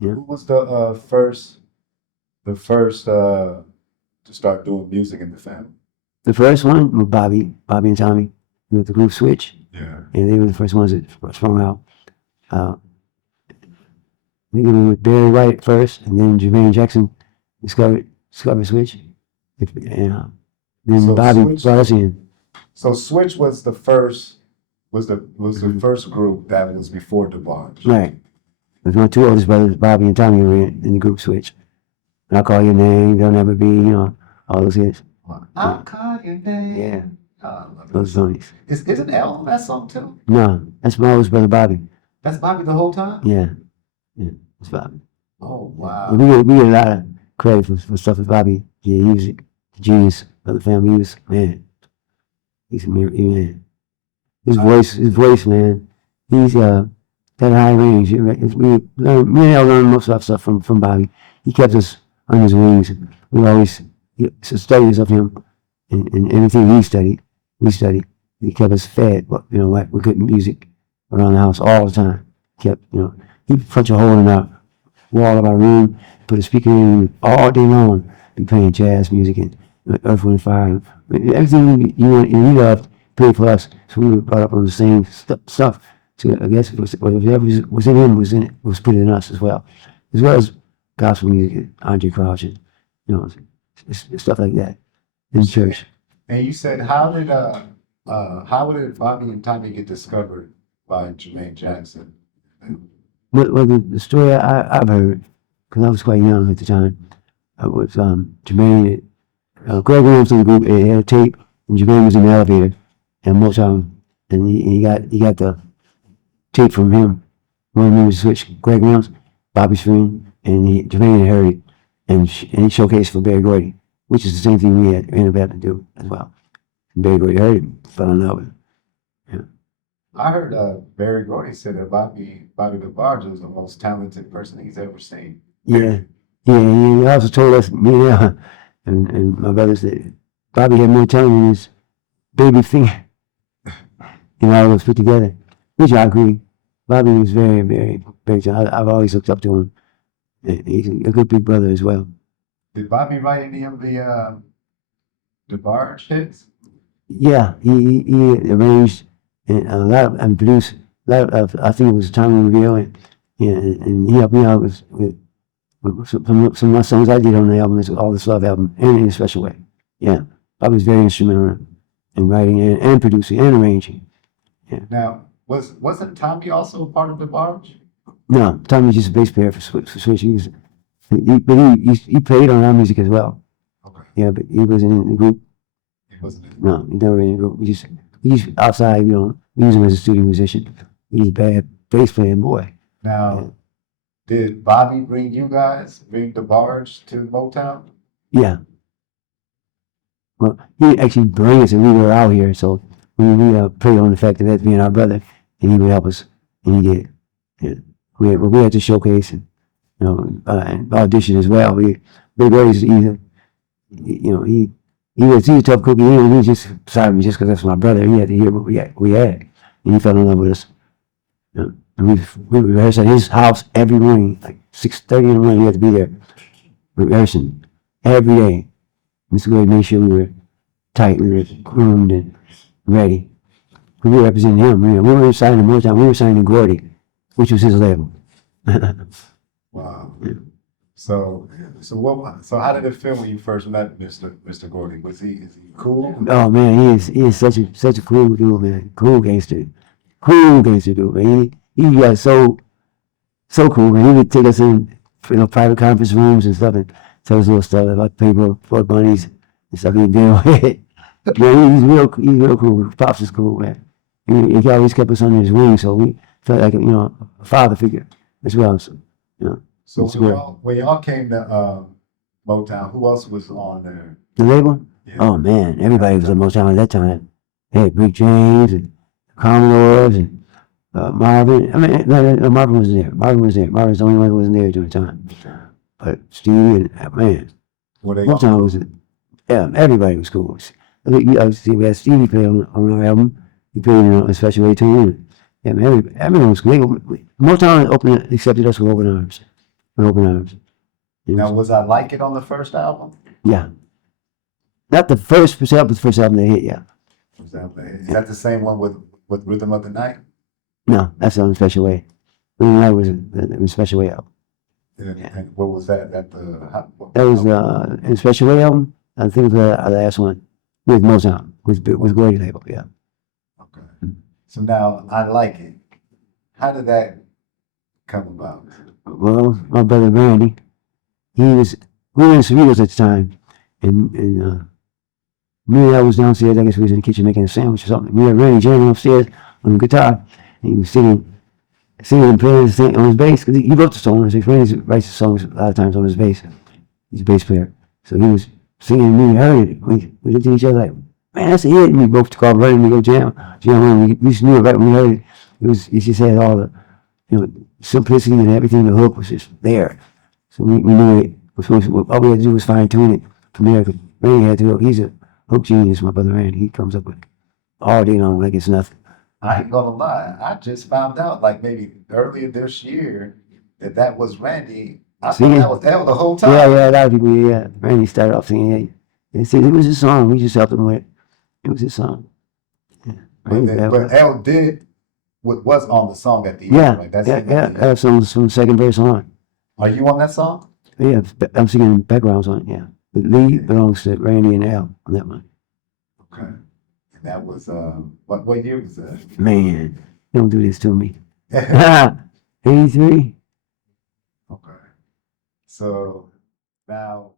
Yeah. Who was the first to start doing music in the family? The first one was Bobby and Tommy with the group Switch, Yeah. and they were the first ones that sprung out. Uh, I think it was with Barry White first, and then Jermaine Jackson discovered Switch, and then So Bobby Switch, brought us in. so Switch was the first was the first group that was before DeBarge. Right. There's my two oldest brothers, Bobby and Tommy, were in the group Switch. And I call your name, they'll never be, all those hits. I'll call your name. Yeah, I love those it. songs. Isn't L on that song too? No, that's my oldest brother, Bobby. That's Bobby the whole time? Yeah, it's Bobby. Oh Yeah, wow. we get a lot of credit for stuff with Bobby. Yeah, he was the genius of the family. He was, man, he's a man. His voice, man. He's that high range. Me and I learned most of our stuff from Bobby. He kept us on his wings. We always studied of him, and everything he studied, we studied. He kept us fed, but like we couldn't music around the house all the time. Kept, he'd punch a hole in our wall of our room, put a speaker in all day long, be playing jazz music and Earth, Wind, and Fire. Everything you want and we loved, played for us. So we were brought up on the same stuff. So I guess whatever was in him was put in us as well as gospel music, Andre Crouch, and stuff like that in church. And you said how did Bobby and Tommy get discovered by Jermaine Jackson? Well, the story I've heard, because I was quite young at the time, was Jermaine, Greg Williams in the group had a tape, and Jermaine was in the elevator, and Motown, and he got the tape from him. One of them was Switch, Greg Williams, Bobby's friend, and Jermaine had heard it, and he showcased for Barry Gordy, which is the same thing we ended up having to do as well. And Barry Gordy heard it, fell in love with it. Yeah. I heard Barry Gordy said that Bobby DeBarge was the most talented person he's ever seen. Yeah, he also told us, me and my brothers, that Bobby had more talent in his baby finger than all of us put together, which I agree. Bobby was very, very, very talented. I've always looked up to him. He's a good big brother as well. Did Bobby write any of the DeBarge hits? Yeah, he arranged and produced a lot of, I think it was Tommy Reveal, and he helped me out with some of my songs I did on the album, All This Love album, and in a special way. Yeah, Bobby was very instrumental in writing and producing and arranging. Yeah. Now, wasn't Tommy also a part of DeBarge? No, Tommy was just a bass player for Switch. He played on our music as well. Okay. Yeah, but he wasn't in the group. He wasn't in No, he never in the group. He's outside, we use him as a studio musician. He's a bad bass playing boy. Now, did Bobby bring DeBarge to Motown? Yeah. Well, he actually bring us, and we were out here, so we preyed on the fact that being our brother, and he would help us, and he did. Yeah. We had to showcase and audition as well. Big Ray's either, he's a tough cookie. He just sorry just because that's my brother. He had to hear what we had, and he fell in love with us. And we rehearsed at his house every morning, like 6:30 in the morning. We had to be there rehearsing every day. Mr. Gray made sure we were tight, we were groomed and ready. We were representing him. We weren't signing Motown. We were signing Gordy, which was his label. Wow. So how did it feel when you first met Mr. Gordy? Is he cool? Oh man, he is such a cool dude, man. Cool gangster dude, man. He got so cool, man. He would take us in, private conference rooms and stuff, and tell us little stuff about paper, board bunnies and stuff. He'd deal with it. Man, he's real cool. Pops is cool, man. He always kept us under his wing, so we felt like a father figure as well. So when y'all came to Motown, who else was on there? The label? Yeah. Oh man, everybody was on Motown at that time. They had Rick James and Commodores and Marvin. I mean, no, Marvin was there. Marvin's the only one who wasn't there during the time. But Steve and man, Motown was everybody was cool. We had Stevie play on our album. He played a special way tune. Yeah, man, everyone was cool. Motown accepted us with open arms. with open arms. Now, was I Like It on the first album? Yeah. Not the first album, but the first album they hit, yeah. Is that the same one with Rhythm of the Night? No, that's on Special Way. Rhythm of the Night was a Special Way album. And what was that? That was a Special Way album. I think it was the last one with Motown, with Gordy label, yeah. Okay. So now, I Like It. How did that come about? Well, my brother Randy, we were in Cerritos at the time, and me and I was downstairs. I guess we was in the kitchen making a sandwich or something. Me and Randy jamming upstairs on the guitar, and he was singing and playing his thing on his bass, because he wrote the songs. Randy writes the songs a lot of times on his bass. He's a bass player, so he was singing, and we heard it. We looked at each other like, man, that's a hit, and we both took off running to go jam on. We just knew it right when we heard it. It just had all the, simplicity and everything. The hook was just there, so we knew it. All we had to do was fine tune it from there. Because Randy had to. He's a hook genius, my brother Randy. He comes up with all day long like it's nothing. I ain't gonna lie. I just found out, like maybe earlier this year, that was Randy. I thought that was the whole time. Yeah, a lot of people. Yeah, Randy started off singing. Yeah, it was his song. We just helped him with it. It was his song. Yeah. But L did what was on the song at the end. Yeah, right? That's yeah. I have some second verse on. Are you on that song? Yeah, I'm singing backgrounds on it. Yeah, the lead belongs to Randy and Al on that one. Okay. And that was what year was that? Man, don't do this to me. 83. Okay. So now